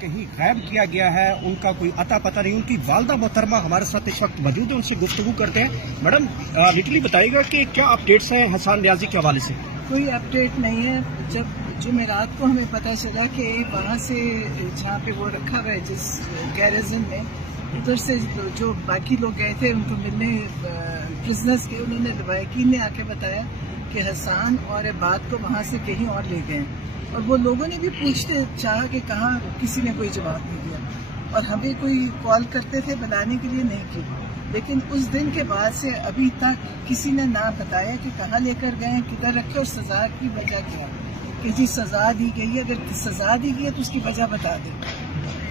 کہیں غائب کیا گیا ہے، ان کا کوئی اتا پتہ نہیں. ان کی والدہ محترمہ ہمارے ساتھ اس وقت موجود ہے، ان سے گفتگو کرتے ہیں. میڈم لٹرلی بتائیے گا کہ کیا اپڈیٹس ہیں حسان نیازی کے حوالے سے؟ کوئی اپڈیٹ نہیں ہے. جب جمعرات کو ہمیں پتہ چلا کہ وہاں سے جہاں پہ وہ رکھا ہوا ہے جس گیرزن میں، ادھر سے جو باقی لوگ گئے تھے ان کو ملنے پرزنرز کے، انہوں نے لوائقین نے آ کے بتایا کہ حسان اور عباد کو وہاں سے کہیں اور لے گئے. اور وہ لوگوں نے بھی پوچھتے چاہا کہ کہاں، کسی نے کوئی جواب نہیں دیا. اور ہمیں کوئی کال کرتے تھے بلانے کے لیے، نہیں کی. لیکن اس دن کے بعد سے ابھی تک کسی نے نہ بتایا کہ کہاں لے کر گئے، کدھر رکھے، اور سزا کی وجہ کیا کہ جی سزا دی گئی ہے. اگر سزا دی گئی ہے تو اس کی وجہ بتا دیں.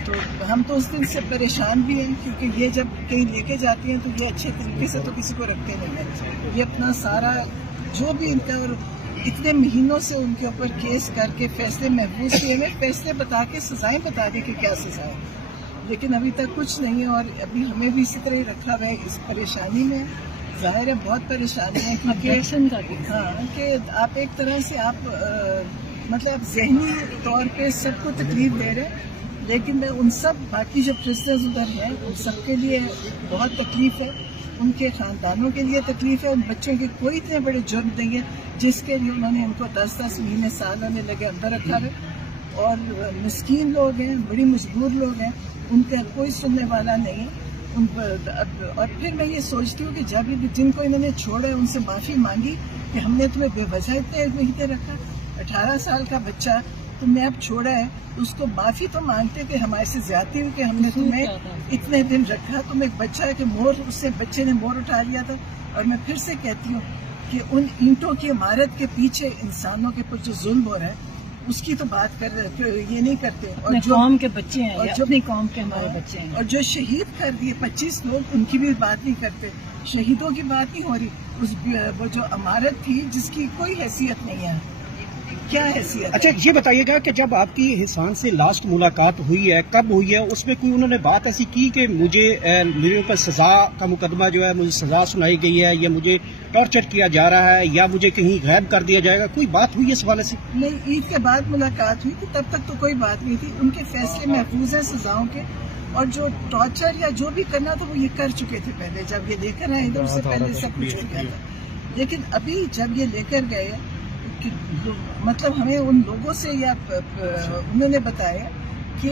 تو ہم تو اس دن سے پریشان بھی ہیں، کیونکہ یہ جب کہیں لے کے جاتی ہیں تو یہ اچھے طریقے سے تو کسی کو رکھتے نہیں ہیں. یہ اپنا سارا جو بھی ان کا، اور اتنے مہینوں سے ان کے اوپر کیس کر کے فیصلے محفوظ کیے ہوئے، فیصلے بتا کے سزائیں بتا دیں کہ کیا سزا ہے، لیکن ابھی تک کچھ نہیں ہے. اور ابھی ہمیں بھی اسی طرح ہی رکھا ہوا ہے اس پریشانی میں. ظاہر ہے بہت پریشانی ہے، کیونکہ ہاں کہ آپ ایک طرح سے آپ مطلب ذہنی طور پہ سب کو تکلیف دے رہے ہیں. لیکن میں ان سب باقی جو پرزنرز ادھر ہیں ان سب کے لیے بہت تکلیف ہے، ان کے خاندانوں کے لیے تکلیف ہے. ان بچوں کے کوئی اتنے بڑے جرم نہیں ہے جس کے لیے انہوں نے ان کو 10-10 مہینے سال ہونے لگے اندر رکھا ہے. اور مسکین لوگ ہیں، بڑی مجبور لوگ ہیں، ان کا کوئی سننے والا نہیں ہے. اور پھر میں یہ سوچتی ہوں کہ جب جن کو انہوں نے چھوڑا ہے ان سے معافی مانگی کہ ہم نے تمہیں بے وجہ اتنے مہینے رکھا. 18 سال کا بچہ تم نے اب چھوڑا ہے تو اس کو معافی تو مانگتے کہ ہمارے سے زیادتی ہوئی کہ ہم نے تمہیں اتنے دن رکھا. تم ایک بچہ ہے کہ اس سے بچے نے مور اٹھا لیا تھا. اور میں پھر سے کہتی ہوں کہ ان اینٹوں کی عمارت کے پیچھے انسانوں کے اوپر جو ظلم ہو رہا ہے اس کی تو بات کر رہے، یہ نہیں کرتے. اور جو قوم کے بچے ہیں، اور جو اپنی قوم کے ہمارے بچے ہیں، اور جو شہید کر دیے 25 لوگ، ان کی بھی بات نہیں کرتے. شہیدوں کی بات نہیں ہو رہی. وہ جو عمارت تھی جس کی کوئی حیثیت نہیں ہے، کیا حیثیت؟ اچھا یہ بتائیے گا کہ جب آپ کی حسان سے لاسٹ ملاقات ہوئی ہے، کب ہوئی ہے؟ اس میں کوئی انہوں نے بات ایسی کی کہ مجھے میرے اوپر سزا کا مقدمہ جو ہے، مجھے سزا سنائی گئی ہے، یا مجھے ٹارچر کیا جا رہا ہے، یا مجھے کہیں غائب کر دیا جائے گا؟ کوئی بات ہوئی اس حوالے سے؟ نہیں، عید کے بعد ملاقات ہوئی تھی، تب تک تو کوئی بات نہیں تھی. ان کے فیصلے محفوظ ہیں سزاؤں کے، اور جو ٹارچر یا جو بھی کرنا تھا وہ یہ کر چکے تھے پہلے. جب یہ لے کر آئے ادھر، اس سے پہلے سب کچھ ہو گیا تھا. لیکن ابھی جب یہ لے کر گئے، مطلب ہمیں ان لوگوں سے یا انہوں نے بتایا کہ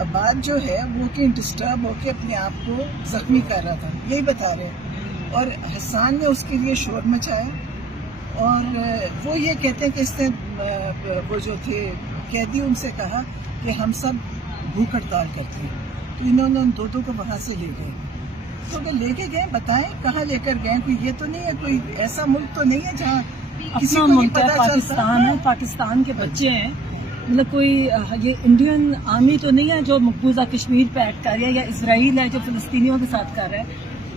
عباد جو ہے وہ کہ ڈسٹرب ہو کے اپنے آپ کو زخمی کر رہا تھا، یہی بتا رہے ہیں. اور حسان نے اس کے لیے شور مچایا، اور وہ یہ کہتے ہیں کہ اس نے وہ جو تھے قیدی ان سے کہا کہ ہم سب بھوک ہڑتال کرتے ہیں. تو انہوں نے ان دو کو وہاں سے لے گئے. تو وہ لے کے گئے، بتائیں کہاں لے کر گئے. کوئی یہ تو نہیں ہے، کوئی ایسا ملک تو نہیں ہے جہاں کسی کو نہیں پتا. پاکستان ہے، پاکستان کے بچے ہیں. مطلب کوئی یہ انڈین آرمی تو نہیں ہے جو مقبوضہ کشمیر پہ ایڈ کر رہا ہے، یا اسرائیل ہے جو فلسطینیوں کے ساتھ کر رہا ہے.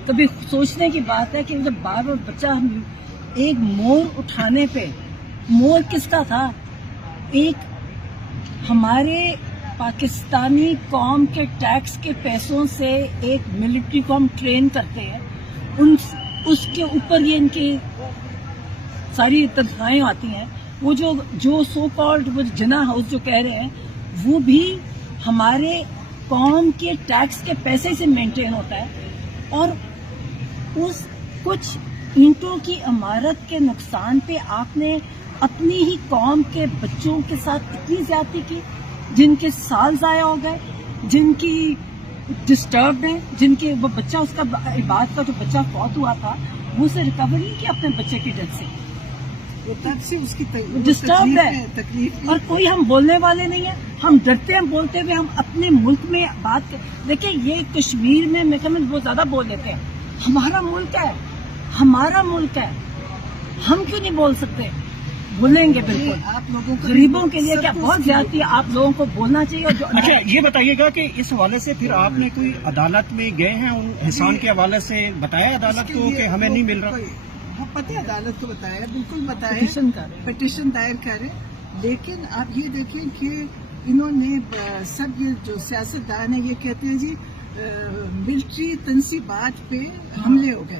کبھی سوچنے کی بات ہے کہ جب بار بار بچہ ایک مور اٹھانے پہ، مور کس کا تھا؟ ایک ہمارے پاکستانی قوم کے ٹیکس کے پیسوں سے ایک ملٹری کو ہم ٹرین کرتے ہیں، اس کے اوپر یہ ان کی ساری تنخواہیں آتی ہیں. وہ جو سو کالڈ وہ جنا ہاؤس جو کہہ رہے ہیں، وہ بھی ہمارے قوم کے ٹیکس کے پیسے سے مینٹین ہوتا ہے. اور اس کچھ اینٹوں کی عمارت کے نقصان پہ آپ نے اپنی ہی قوم کے بچوں کے ساتھ اتنی زیادتی کی، جن کے سال ضائع ہو گئے، جن کی ڈسٹربڈ ہیں، جن کے وہ بچہ، اس کا عباد کا جو بچہ فوت ہوا تھا، وہ اسے ریکور نہیں کیا اپنے بچے کی ڈیتھ سے. تب سے اس کی ڈسٹربڈ ہے. تکلیف. اور کوئی ہم بولنے والے نہیں ہیں. ہم ڈرتے ہیں بولتے ہوئے. ہم اپنے ملک میں بات دیکھیں، یہ کشمیر میں بہت زیادہ بول لیتے ہیں. ہمارا ملک ہے، ہمارا ملک ہے، ہم کیوں نہیں بول سکتے؟ بولیں گے بالکل. آپ لوگوں کو غریبوں کے لیے کیا بہت زیادتی ہے، آپ لوگوں کو بولنا چاہیے. اور اچھا یہ بتائیے گا کہ اس حوالے سے پھر آپ نے کوئی عدالت میں گئے ہیں؟ ان حسان کے حوالے سے بتایا عدالت کو کہ ہمیں نہیں مل رہا؟ وہ پتہ ہے عدالت کو بتایا، بالکل بتایا، پٹیشن دائر کرے. لیکن آپ یہ دیکھیں کہ انہوں نے سب یہ جو سیاستدان ہیں یہ کہتے ہیں جی ملٹری تنصیبات پہ حملے ہو گئے.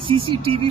CCTV